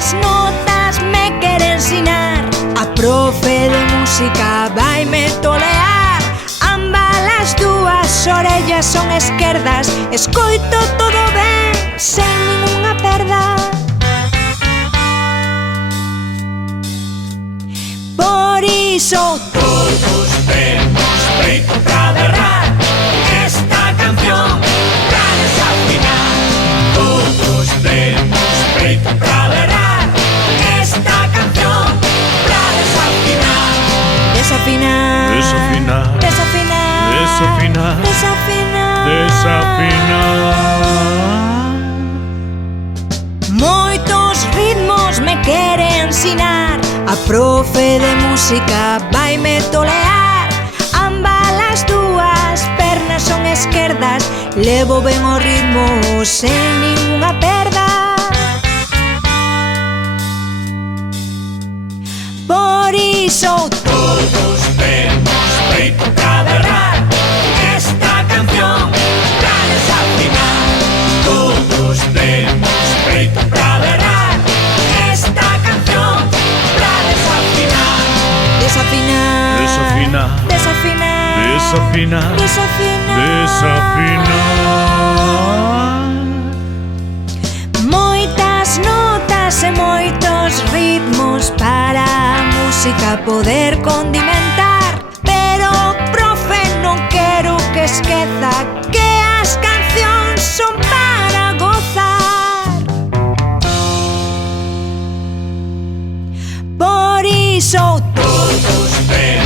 Moitas notas me quere ensinar, a profe de música vaime tolear. Ambas as dúas orellas son esquerdas, escoito todo ben, sen ningunha perda. Por iso todos temos peito pra berrar esta canción pra desafinar. Todos temos peito pra berrar esta canción pra desafinar. Desafinar, Desafinar, desafinar, desafinar, desafinar. Moitos ritmos me quere ensinar, a profe de música vaime tolear. Ambas as dúas pernas son esquerdas, levo ben o ritmo sen ningunha perda. Por iso todos temos peito pra berrar esta canción pra desafinar. Todos temos peito pra berrar esta canción pra desafinar. desafinar, desafinar, desafinar, desafinar, desafinar. Moitas notas e moitos ritmos para a música poder condimentar, pero, profe, non quero que esqueza que as cancións son para gozar. Por iso Todos temos